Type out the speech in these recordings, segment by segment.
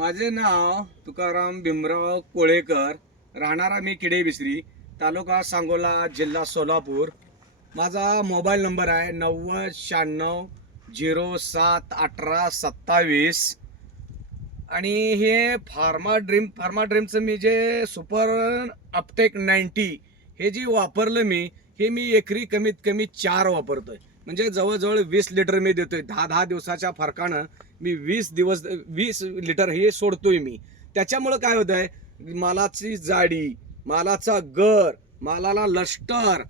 माझे नाव तुकाराम भीमराव कोळेकर, राहणारा मी किडेबिसरी, तालुका सांगोला, जिल्हा सोलापूर. माझा मोबाईल नंबर आहे 9096071827. आणि हे फार्मा ड्रीमचं मी जे सुपर अपटेक 90 हे जे वापरलं हे मी एकरी कमीत कमी 4 वापरतोय. म्हणजे जवळजवळ 20 लिटर मी देतोय. 10 दिवसाच्या फरकानं मी 20 लिटर हे सोडतोय मी. त्याच्यामुळं काय होत आहे, मालाची जाडी, मालाचा गर, मालाला लष्टर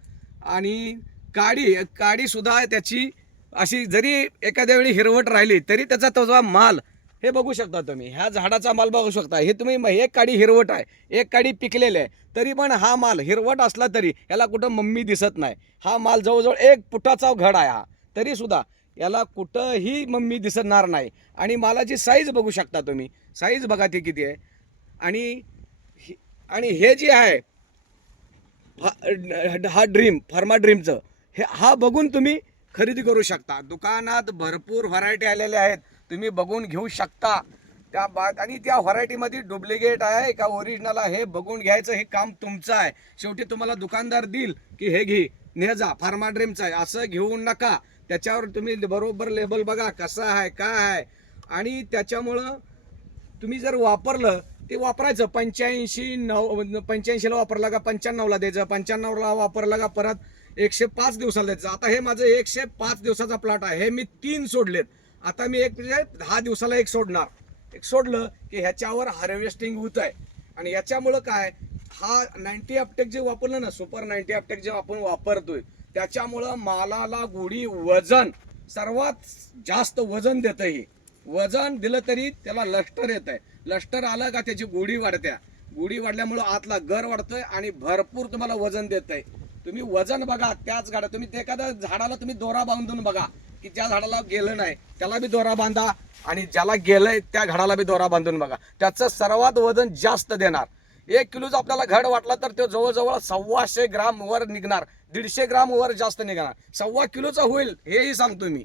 आणि काडी सुद्धा त्याची अशी जरी एखाद्या वेळी हिरवट राहिली तरी त्याचा तो माल हे बघू शकता तुम्ही. ह्या झाडाचा माल बघू शकता. हे तुम्ही एक काडी हिरवट आहे, एक काडी पिकलेली आहे, तरी पण हा माल हिरवट असला तरी याला कुठं मम्मी दिसत नाही. हा माल जवळजवळ 1 फुटाचा घड आहे हा, तरी सुद्धा याला कुठंही मम्मी दिसणार नाही. आणि मालाची साईज बघू शकता तुम्ही. साईज बघा ती किती आहे. आणि हे जे आहे हा फार्मा ड्रीमचं हा बघून तुम्ही खरेदी करू शकता. दुकानात भरपूर व्हरायटी आलेल्या आहेत, तुम्ही बघून घेऊ शकता. आणि त्या व्हरायटीमध्ये डुप्लिकेट आहे का ओरिजिनल आहे हे बघून घ्यायचं, हे काम तुमचं आहे. शेवटी तुम्हाला दुकानदार देईल की हे घे, ने जा, फार्मा ड्रीमचं आहे असं घेऊ नका. त्याच्यावर तुम्ही बरोबर लेबल बघा कसं आहे काय आहे. आणि त्याच्यामुळं तुम्ही जर वापरलं ते वापरायचं. 85ला वापरला का 95ला द्यायचं, 95ला वापरला का परत 105 दिवसाला द्यायचं. आता हे माझं 105 दिवसाचा प्लॉट आहे. हे मी 3 सोडलेत. आता मी 10 दिवसाला एक सोडणार. एक सोडलं की ह्याच्यावर हार्वेस्टिंग होत आहे. आणि याच्यामुळं काय, हा 90 अपटेक जे वापरलं ना, सुपर 90 अपटेक जे आपण वापरतोय, त्याच्यामुळं मालाला गुढी वजन सर्वात जास्त वजन देतं. हे वजन दिलं तरी त्याला लष्टर येत आहे. लष्टर आलं का त्याची गुढी वाढत्या. गुढी वाढल्यामुळं आतला गर वाढतोय आणि भरपूर तुम्हाला वजन देत आहे. तुम्ही वजन बघा त्याच गाड्या. तुम्ही एखाद्या झाडाला तुम्ही दोरा बांधून बघा की ज्या झाडाला गेलं नाही त्याला बी दोरा बांधा, आणि ज्याला गेलंय त्या घडाला बी दोरा बांधून बघा. त्याचं सर्वात वजन जास्त देणार. 1 किलोचा आपल्याला घड वाटला तर तो जवळजवळ 125 ग्राम वर निघणार, 150 ग्राम वर जास्त निघणार. 1.25 किलोचा होईल हेही सांगतो मी.